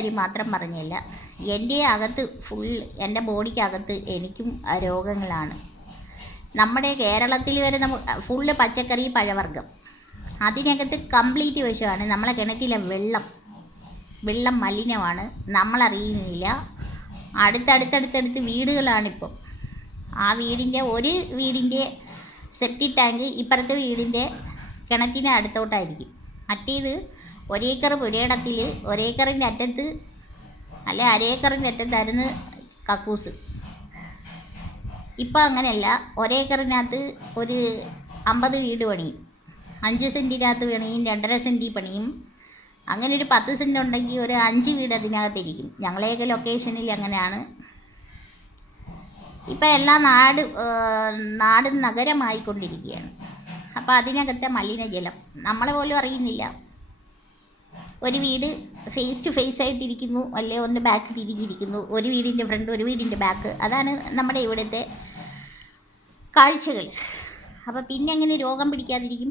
കാര്യം മാത്രം പറഞ്ഞല്ല, എൻ്റെ അകത്ത് എൻ്റെ ബോഡിക്കകത്ത് എനിക്കും രോഗങ്ങളാണ്. നമ്മുടെ കേരളത്തിൽ വരെ ഫുള്ള് പച്ചക്കറി പഴവർഗ്ഗം, അതിനകത്ത് കംപ്ലീറ്റ് വിഷമാണ്. നമ്മളെ കിണറ്റിലെ വെള്ളം മലിനമാണ്, നമ്മളറിയുന്നില്ല. അടുത്തടുത്തടുത്തടുത്ത് വീടുകളാണിപ്പം. ആ ഒരു വീടിൻ്റെ സെപ്റ്റിക് ടാങ്ക് ഇപ്പുറത്തെ വീടിൻ്റെ കിണറ്റിന് അടുത്തോട്ടായിരിക്കും. മറ്റേത് ഒരേക്കർ പുരയിടത്തിൽ ഒരേക്കറിൻ്റെ അറ്റത്ത് അല്ലെ അരേക്കറിൻ്റെ അറ്റത്തായിരുന്നു കക്കൂസ്. ഇപ്പം അങ്ങനെയല്ല, ഒരേക്കറിനകത്ത് ഒരു 50 വീട് പണിയും, 5 സെൻറ്റിനകത്ത് പണിയും, 2.5 സെൻറ്റി പണിയും. അങ്ങനെ ഒരു 10 സെൻറ്റ് ഉണ്ടെങ്കിൽ ഒരു 5 വീട് അതിനകത്തിരിക്കും. ഞങ്ങളെയൊക്കെ ലൊക്കേഷനിൽ അങ്ങനെയാണ്. ഇപ്പം എല്ലാം നാട് നഗരമായിക്കൊണ്ടിരിക്കുകയാണ്. അപ്പോൾ അതിനകത്തെ മലിനജലം നമ്മളെ പോലും അറിയുന്നില്ല. ഒരു വീട് ഫേസ് ടു ഫേസ് ആയിട്ടിരിക്കുന്നു, അല്ലെ ഒന്ന് ബാക്ക് തിരിഞ്ഞിരിക്കുന്നു, ഒരു വീടിൻ്റെ ഫ്രണ്ട് ഒരു വീടിൻ്റെ ബാക്ക്. അതാണ് നമ്മുടെ ഇവിടുത്തെ കാഴ്ചകൾ. അപ്പോൾ പിന്നെ എങ്ങനെ രോഗം പിടിക്കാതിരിക്കും?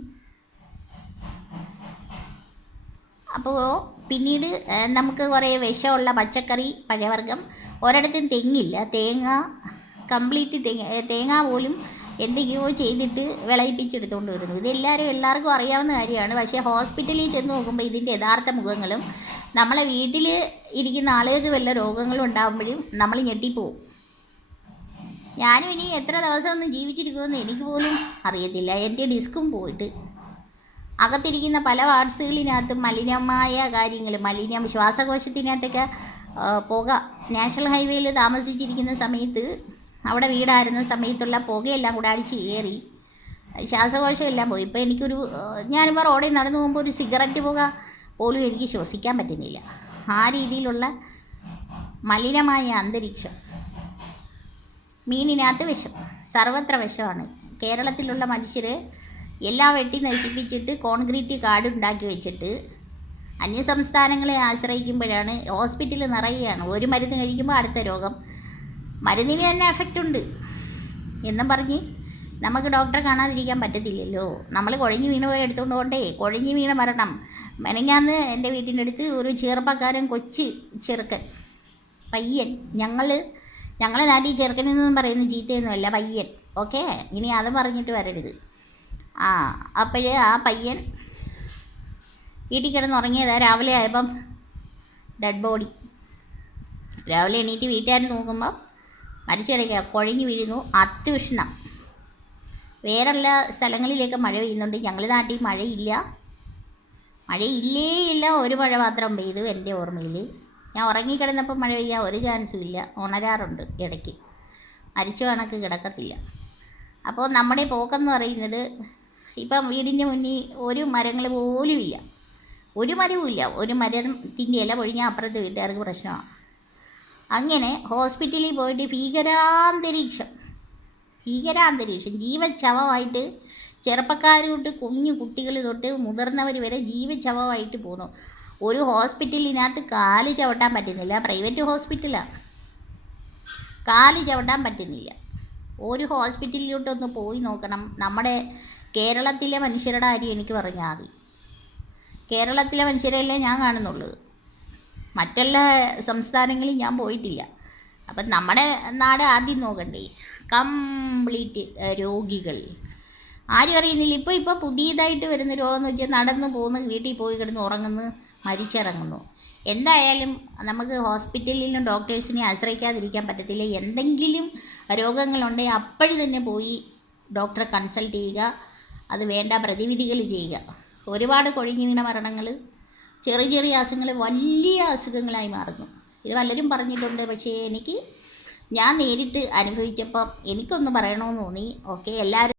അപ്പോൾ പിന്നീട് നമുക്ക് കുറേ വിഷമുള്ള പച്ചക്കറി പഴവർഗ്ഗം, ഒരിടത്തും തെങ്ങില്ല. തേങ്ങ പോലും എന്തൊക്കെയോ ചെയ്തിട്ട് വിളയിപ്പിച്ചെടുത്തുകൊണ്ട് വരുന്നു. എല്ലാവർക്കും അറിയാവുന്ന കാര്യമാണ്. പക്ഷേ ഹോസ്പിറ്റലിൽ ചെന്ന് നോക്കുമ്പോൾ ഇതിൻ്റെ യഥാർത്ഥ മുഖങ്ങളും നമ്മളെ വീട്ടിൽ ഇരിക്കുന്ന ആളുകൾക്ക് വല്ല രോഗങ്ങളും ഉണ്ടാകുമ്പോഴും നമ്മൾ ഞെട്ടിപ്പോവും. ഞാനും ഇനി എത്ര ദിവസം ഒന്ന് ജീവിച്ചിരിക്കുമെന്ന് എനിക്ക് പോലും അറിയത്തില്ല. എൻ്റെ ഡിസ്കും പോയിട്ട് അകത്തിരിക്കുന്ന പല വാർഡ്സുകളിനകത്തും മലിനമായ കാര്യങ്ങൾ, ശ്വാസകോശത്തിനകത്തൊക്കെ പുക. നാഷണൽ ഹൈവേയിൽ താമസിച്ചിരിക്കുന്ന സമയത്ത്, അവിടെ വീടായിരുന്ന സമയത്തുള്ള പുകയെല്ലാം കൂടെ അടിച്ച് കയറി ശ്വാസകോശം എല്ലാം പോയി. ഇപ്പോൾ ഞാനിപ്പോൾ റോഡിൽ നടന്നു പോകുമ്പോൾ ഒരു സിഗരറ്റ് പുക പോലും എനിക്ക് ശ്വസിക്കാൻ പറ്റുന്നില്ല. ആ രീതിയിലുള്ള മലിനമായ അന്തരീക്ഷം. മീനിനകത്ത് വിഷം, സർവത്ര വിഷമാണ്. കേരളത്തിലുള്ള മനുഷ്യർ എല്ലാം വെട്ടി നശിപ്പിച്ചിട്ട് കോൺക്രീറ്റ് കാട് ഉണ്ടാക്കി വെച്ചിട്ട് അന്യസംസ്ഥാനങ്ങളെ ആശ്രയിക്കുമ്പോഴാണ് ഹോസ്പിറ്റൽ നിറയുകയാണ്. ഒരു മരുന്ന് കഴിക്കുമ്പോൾ അടുത്ത രോഗം. മരുന്നിന് തന്നെ എഫക്റ്റ് ഉണ്ട് എന്നും പറഞ്ഞ് നമുക്ക് ഡോക്ടറെ കാണാതിരിക്കാൻ പറ്റത്തില്ലല്ലോ. നമ്മൾ കുഴഞ്ഞു വീണ് പോയി എടുത്തുകൊണ്ട് പോകണ്ടേ? കുഴഞ്ഞു വീണ മരണം. മെനഞ്ഞാന്ന് എൻ്റെ വീട്ടിൻ്റെ അടുത്ത് ഒരു ചെറുപ്പക്കാരൻ, കൊച്ചു ചെറുക്കൻ പയ്യൻ, ഞങ്ങൾ നാട്ടിൽ ചെറുക്കനെന്നും പറയുന്ന ചീത്തയൊന്നുമല്ല, പയ്യൻ. ഓക്കെ, ഇനി അത് പറഞ്ഞിട്ട് വരരുത്. അപ്പോഴേ ആ പയ്യൻ വീട്ടിൽ കിടന്നുറങ്ങിയതാണ്. രാവിലെ ആയപ്പം ഡെഡ് ബോഡി. രാവിലെ എണീറ്റ് വീട്ടുകാർ നോക്കുമ്പോൾ മരിച്ചു കിടക്കുക, കുഴഞ്ഞു വീഴുന്നു, അത്യുഷ്ണം. വേറെയുള്ള സ്ഥലങ്ങളിലേക്ക് മഴ പെയ്യുന്നുണ്ട്, ഞങ്ങളുടെ നാട്ടിൽ മഴയില്ല. ഒരു മഴ മാത്രം പെയ്തു എൻ്റെ ഓർമ്മയിൽ. ഞാൻ ഉറങ്ങിക്കിടന്നപ്പോൾ മഴ പെയ്യാൻ ഒരു ചാൻസും ഇല്ല. ഉണരാറുണ്ട് ഇടയ്ക്ക്, മരിച്ച കണക്ക് കിടക്കത്തില്ല. അപ്പോൾ നമ്മുടെ പോക്കെന്ന് പറയുന്നത്, ഇപ്പം വീടിൻ്റെ മുന്നിൽ ഒരു മരങ്ങൾ പോലും ഇല്ല, ഒരു മരവും ഇല്ല. ഒരു മരത്തിൻ്റെ ഇല പൊഴിഞ്ഞാൽ അപ്പുറത്തെ വീട്ടുകാർക്ക് പ്രശ്നമാണ്. അങ്ങനെ ഹോസ്പിറ്റലിൽ പോയിട്ട് ഭീകരാന്തരീക്ഷം, ജീവച്ഛവമായിട്ട്, ചെറുപ്പക്കാർ തൊട്ട് കുഞ്ഞു കുട്ടികൾ തൊട്ട് മുതിർന്നവർ വരെ ജീവച്ഛവമായിട്ട് പോകുന്നു. ഒരു ഹോസ്പിറ്റലിനകത്ത് കാല് ചവിട്ടാൻ പറ്റുന്നില്ല. പ്രൈവറ്റ് ഹോസ്പിറ്റലാണ്, കാല് ചവിട്ടാൻ പറ്റുന്നില്ല. ഒരു ഹോസ്പിറ്റലിലോട്ടൊന്ന് പോയി നോക്കണം. നമ്മുടെ കേരളത്തിലെ മനുഷ്യരുടെ കാര്യം എനിക്ക് പറഞ്ഞാൽ മതി. കേരളത്തിലെ മനുഷ്യരെയല്ലേ ഞാൻ കാണുന്നുള്ളൂ, മറ്റുള്ള സംസ്ഥാനങ്ങളിൽ ഞാൻ പോയിട്ടില്ല. അപ്പം നമ്മുടെ നാട് ആദ്യം നോക്കണ്ടേ? കംപ്ലീറ്റ് രോഗികൾ, ആരും അറിയുന്നില്ല. ഇപ്പോൾ പുതിയതായിട്ട് വരുന്ന രോഗം എന്ന് വെച്ചാൽ നടന്നു പോകുന്നു, വീട്ടിൽ പോയി കിടന്ന് ഉറങ്ങുന്നു, മരിച്ചിറങ്ങുന്നു. എന്തായാലും നമുക്ക് ഹോസ്പിറ്റലിലും ഡോക്ടേഴ്സിനെ ആശ്രയിക്കാതിരിക്കാൻ പറ്റത്തില്ല. എന്തെങ്കിലും രോഗങ്ങളുണ്ടെങ്കിൽ അപ്പോഴും തന്നെ പോയി ഡോക്ടറെ കൺസൾട്ട് ചെയ്യുക, അത് വേണ്ട പ്രതിവിധികൾ ചെയ്യുക. ഒരുപാട് കൊഴിഞ്ഞു വീണ മരണങ്ങൾ, ചെറിയ അസുഖങ്ങൾ വലിയ അസുഖങ്ങളായി മാറുന്നു. ഇത് പലരും പറഞ്ഞിട്ടുണ്ട്, പക്ഷേ ഞാൻ നേരിട്ട് അനുഭവിച്ചപ്പം എനിക്കൊന്ന് പറയണമെന്ന് തോന്നി. ഓക്കെ, എല്ലാവരും